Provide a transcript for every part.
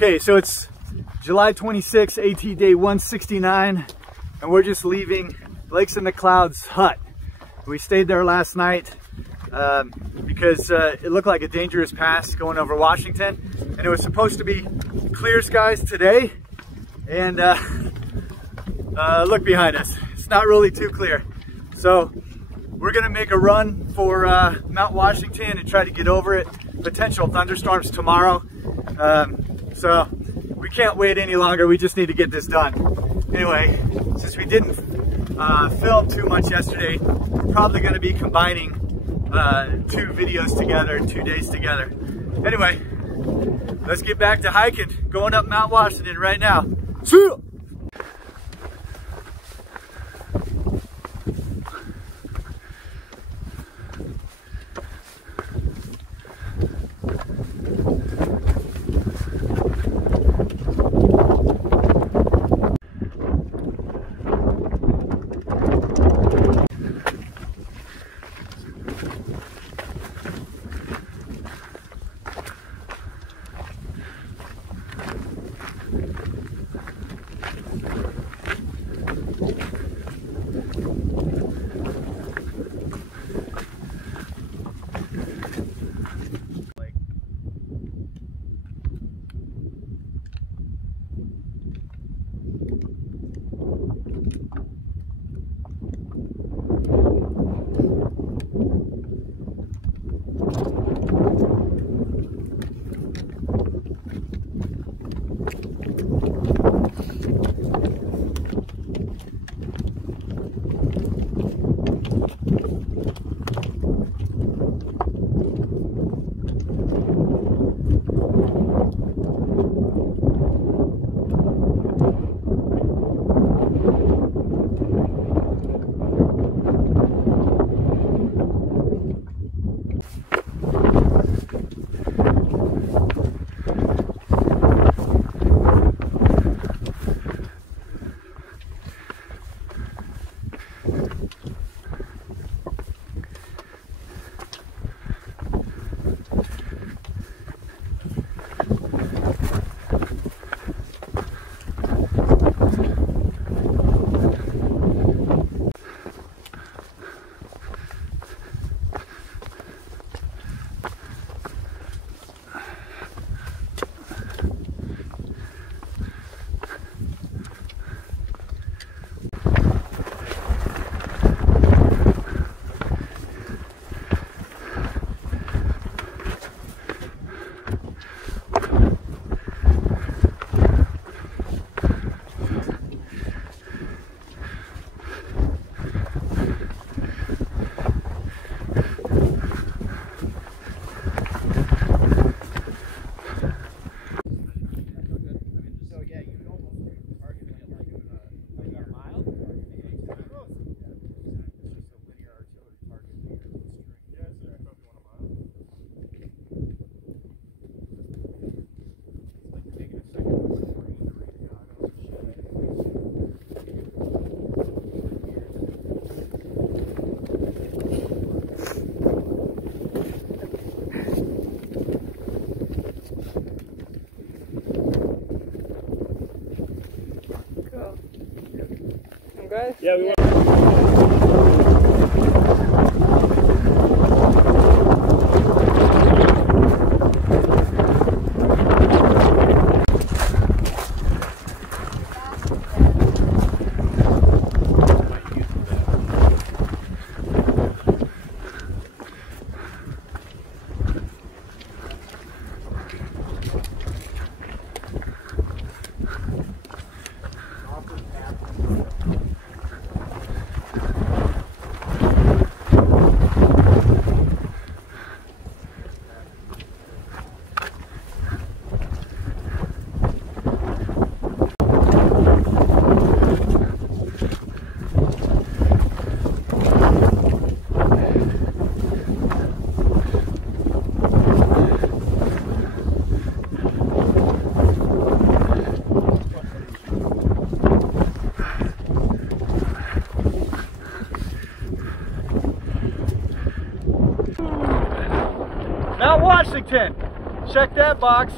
Okay, so it's July 26, AT day 169, and we're just leaving Lakes in the Clouds hut. We stayed there last night because it looked like a dangerous pass going over Washington, and it was supposed to be clear skies today, and look behind us. It's not really too clear. So we're gonna make a run for Mount Washington and try to get over it. Potential thunderstorms tomorrow. So we can't wait any longer. We just need to get this done. Anyway, since we didn't film too much yesterday, we're probably gonna be combining 2 videos together, 2 days together. Anyway, let's get back to hiking, going up Mount Washington right now. See ya! Okay. Yeah, we want. Mount Washington. Check that box.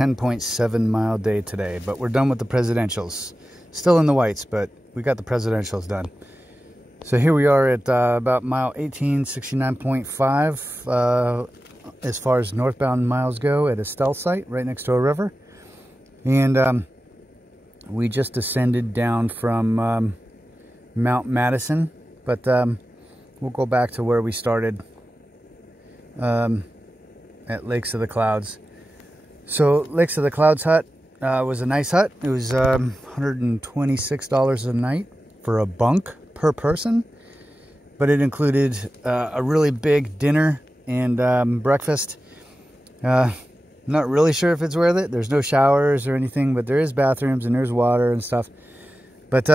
10.7 mile day today, but we're done with the presidentials. Still in the whites, but we got the presidentials done. So here we are at about mile 18, 69.5 as far as northbound miles go, at a stealth site right next to a river. And we just descended down from Mount Madison, but we'll go back to where we started at Lakes of the Clouds. So Lakes of the Clouds hut was a nice hut. It was $126 a night for a bunk per person, but it included a really big dinner and breakfast. Not really sure if it's worth it. There's no showers or anything, but there is bathrooms and there's water and stuff. But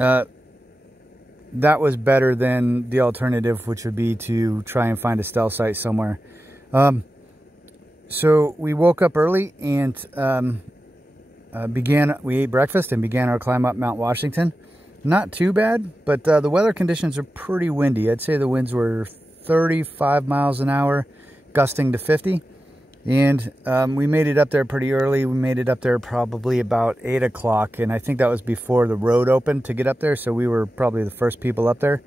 that was better than the alternative, which would be to try and find a stealth site somewhere. So we woke up early and we ate breakfast and began our climb up Mount Washington. Not too bad, but the weather conditions are pretty windy. I'd say the winds were 35 miles an hour, gusting to 50. And we made it up there pretty early. We made it up there probably about 8 o'clock. And I think that was before the road opened to get up there. So we were probably the first people up there.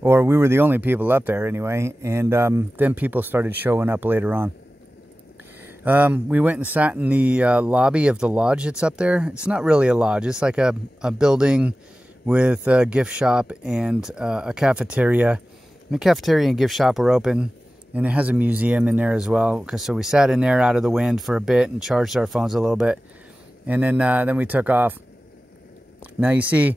Or we were the only people up there anyway. And then people started showing up later on. We went and sat in the lobby of the lodge that's up there. It's not really a lodge. It's like a building with a gift shop and a cafeteria. And the cafeteria and gift shop are open. And it has a museum in there as well. So we sat in there out of the wind for a bit and charged our phones a little bit. And then we took off. Now you see,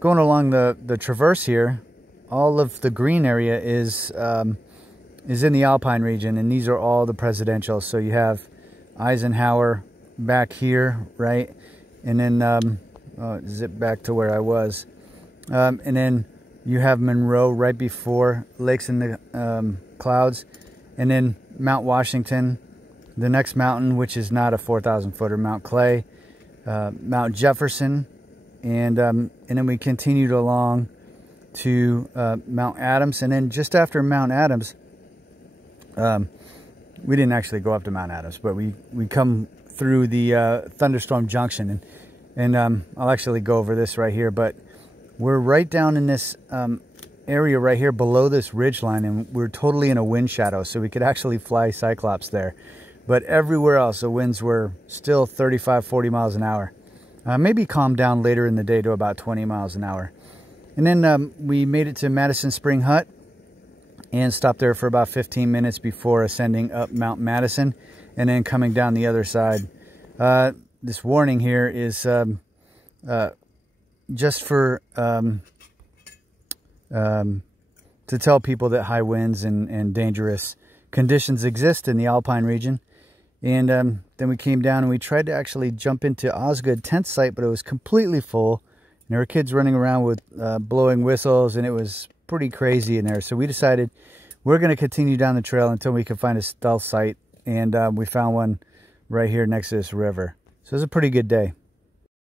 going along the traverse here, all of the green area is in the Alpine region. And these are all the presidentials. So you have Eisenhower back here, right? And then zip back to where I was. And then you have Monroe right before Lakes in the Clouds. And then Mount Washington, the next mountain, which is not a 4,000 footer, Mount Clay, Mount Jefferson, and then we continued along to Mount Adams. And then just after Mount Adams, we didn't actually go up to Mount Adams, but we come through the Thunderstorm Junction, and I'll actually go over this right here. But we're right down in this area right here below this ridge line, and we're totally in a wind shadow, so we could actually fly Cyclops there. But everywhere else the winds were still 35-40 miles an hour. Maybe calmed down later in the day to about 20 miles an hour. And then we made it to Madison Spring Hut and stopped there for about 15 minutes before ascending up Mount Madison and then coming down the other side. This warning here is just for to tell people that high winds and dangerous conditions exist in the Alpine region. And then we came down and we tried to actually jump into Osgood tent site, but it was completely full. And there were kids running around with blowing whistles, and it was pretty crazy in there. So we decided we're going to continue down the trail until we can find a stealth site. And we found one right here next to this river. So it was a pretty good day.